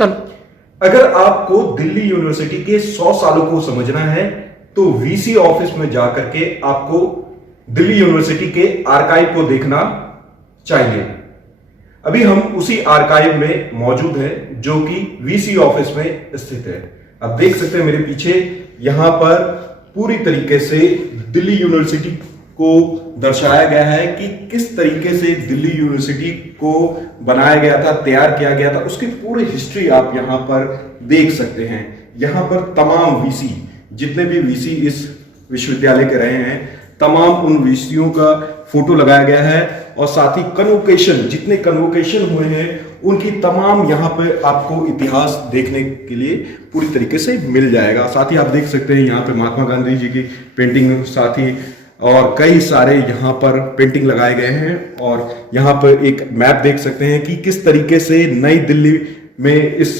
चलो। अगर आपको दिल्ली यूनिवर्सिटी के 100 सालों को समझना है तो वीसी ऑफिस में जाकर के आपको दिल्ली यूनिवर्सिटी के आर्काइव को देखना चाहिए। अभी हम उसी आर्काइव में मौजूद हैं जो कि वीसी ऑफिस में स्थित है। आप देख सकते हैं मेरे पीछे, यहां पर पूरी तरीके से दिल्ली यूनिवर्सिटी को दर्शाया गया है कि किस तरीके से दिल्ली यूनिवर्सिटी को बनाया गया था, तैयार किया गया था, उसकी पूरी हिस्ट्री आप यहां पर देख सकते हैं। यहां पर तमाम वीसी, जितने भी वीसी इस विश्वविद्यालय के रहे हैं, तमाम उन वीसियों का फोटो लगाया गया है और साथ ही कन्वोकेशन, जितने कन्वोकेशन हुए हैं उनकी तमाम यहां पे आपको इतिहास देखने के लिए पूरी तरीके से मिल जाएगा। साथ ही आप देख सकते हैं यहां पे महात्मा गांधी जी की पेंटिंग, साथ ही और कई सारे यहाँ पर पेंटिंग लगाए गए हैं। और यहाँ पर एक मैप देख सकते हैं कि किस तरीके से नई दिल्ली में इस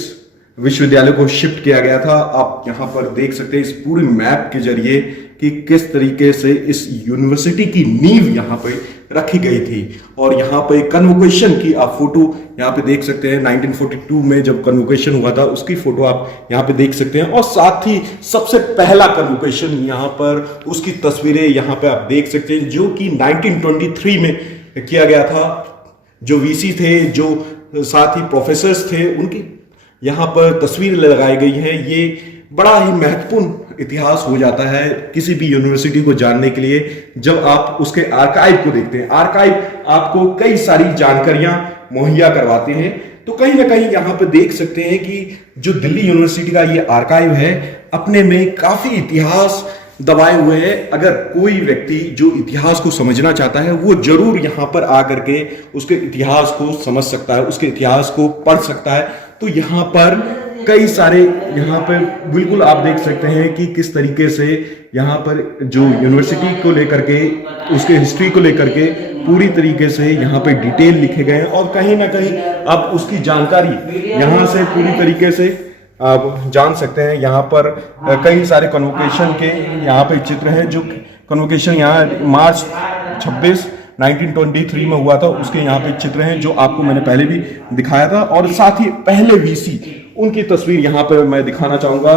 विश्वविद्यालय को शिफ्ट किया गया था। आप यहाँ पर देख सकते हैं इस पूरी मैप के जरिए कि किस तरीके से इस यूनिवर्सिटी की नींव यहाँ पे रखी गई थी। और यहाँ पे कन्वोकेशन की आप फोटो यहाँ पे देख सकते हैं। 1942 में जब कन्वोकेशन हुआ था उसकी फोटो आप यहाँ पे देख सकते हैं। और साथ ही सबसे पहला कन्वोकेशन यहाँ पर, उसकी तस्वीरें यहाँ पे आप देख सकते हैं जो कि 1923 में किया गया था। जो वीसी थे, जो साथ ही प्रोफेसर्स थे, उनकी यहाँ पर तस्वीर लगाई गई है। ये बड़ा ही महत्वपूर्ण इतिहास हो जाता है किसी भी यूनिवर्सिटी को जानने के लिए जब आप उसके आर्काइव को देखते हैं। आर्काइव आपको कई सारी जानकारियां मुहैया करवाते हैं। तो कहीं ना कहीं यहाँ पे देख सकते हैं कि जो दिल्ली यूनिवर्सिटी का ये आर्काइव है अपने में काफी इतिहास दबाए हुए हैं। अगर कोई व्यक्ति जो इतिहास को समझना चाहता है वो जरूर यहाँ पर आकर के उसके इतिहास को समझ सकता है, उसके इतिहास को पढ़ सकता है। तो यहाँ पर कई सारे, यहाँ पर बिल्कुल आप देख सकते हैं कि किस तरीके से यहाँ पर जो यूनिवर्सिटी को लेकर के, उसके हिस्ट्री को लेकर के पूरी तरीके से यहाँ पे डिटेल लिखे गए हैं। और कहीं ना कहीं आप उसकी जानकारी यहाँ से पूरी तरीके से आप जान सकते हैं। यहाँ पर कई सारे कन्वोकेशन के यहाँ पे चित्र हैं। जो कन्वोकेशन यहाँ मार्च 26 1923 में हुआ था उसके यहाँ पे चित्र हैं जो आपको मैंने पहले भी दिखाया था। और साथ ही पहले वीसी, उनकी तस्वीर यहाँ पे मैं दिखाना चाहूंगा।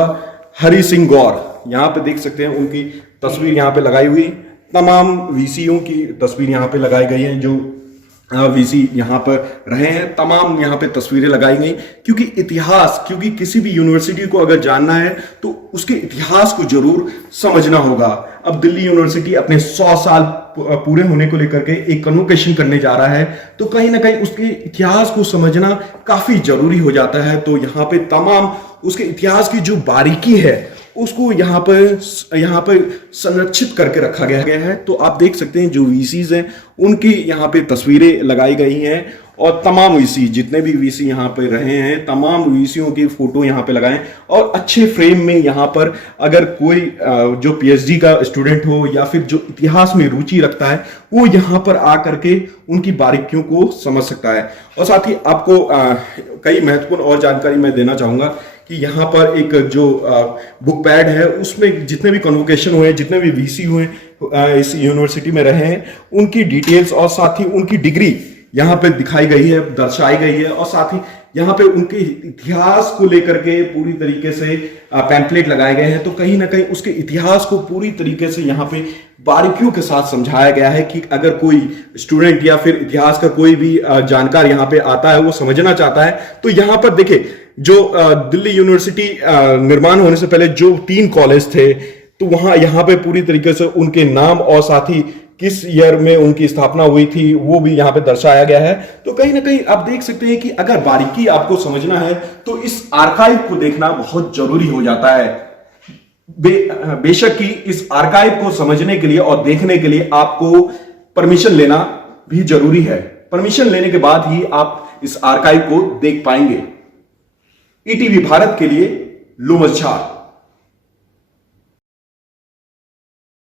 हरि सिंह गौर, यहाँ पे देख सकते हैं उनकी तस्वीर यहाँ पे लगाई हुई। तमाम वीसीओं की तस्वीर यहाँ पे लगाई गई है जो वीसी यहाँ पर रहे हैं। तमाम यहाँ पे तस्वीरें लगाई गई क्योंकि इतिहास, क्योंकि किसी भी यूनिवर्सिटी को अगर जानना है तो उसके इतिहास को जरूर समझना होगा। अब दिल्ली यूनिवर्सिटी अपने 100 साल पूरे होने को लेकर के एक कन्वोकेशन करने जा रहा है तो कहीं ना कहीं उसके इतिहास को समझना काफी जरूरी हो जाता है। तो यहाँ पे तमाम उसके इतिहास की जो बारीकी है उसको यहाँ पर संरक्षित करके रखा गया है। तो आप देख सकते हैं जो वीसीज हैं उनकी यहाँ पे तस्वीरें लगाई गई हैं। और तमाम वीसी, जितने भी वीसी यहाँ पे रहे हैं, तमाम वीसीओं की फोटो यहाँ पे लगाएं। और अच्छे फ्रेम में यहाँ पर अगर कोई जो पीएचडी का स्टूडेंट हो या फिर जो इतिहास में रुचि रखता है वो यहाँ पर आकर के उनकी बारीकियों को समझ सकता है। और साथ ही आपको कई महत्वपूर्ण और जानकारी मैं देना चाहूंगा कि यहाँ पर एक जो बुक पैड है उसमें जितने भी कन्वोकेशन हुए, जितने भी वीसी हुए इस यूनिवर्सिटी में रहे हैं, उनकी डिटेल्स और साथ ही उनकी डिग्री यहाँ पे दिखाई गई है, दर्शाई गई है। और साथ ही यहाँ पे उनके इतिहास को लेकर के पूरी तरीके से पैम्पलेट लगाए गए हैं। तो कहीं ना कहीं उसके इतिहास को पूरी तरीके से यहाँ पे बारीकियों के साथ समझाया गया है कि अगर कोई स्टूडेंट या फिर इतिहास का कोई भी जानकार यहाँ पे आता है, वो समझना चाहता है, तो यहाँ पर देखिए जो दिल्ली यूनिवर्सिटी निर्माण होने से पहले जो 3 कॉलेज थे तो वहां यहाँ पे पूरी तरीके से उनके नाम और साथ ही किस ईयर में उनकी स्थापना हुई थी वो भी यहाँ पे दर्शाया गया है। तो कहीं ना कहीं आप देख सकते हैं कि अगर बारीकी आपको समझना है तो इस आर्काइव को देखना बहुत जरूरी हो जाता है। बेशक कि इस आर्काइव को समझने के लिए और देखने के लिए आपको परमिशन लेना भी जरूरी है। परमिशन लेने के बाद ही आप इस आर्काइव को देख पाएंगे। ईटीवी भारत के लिए लुमस झा।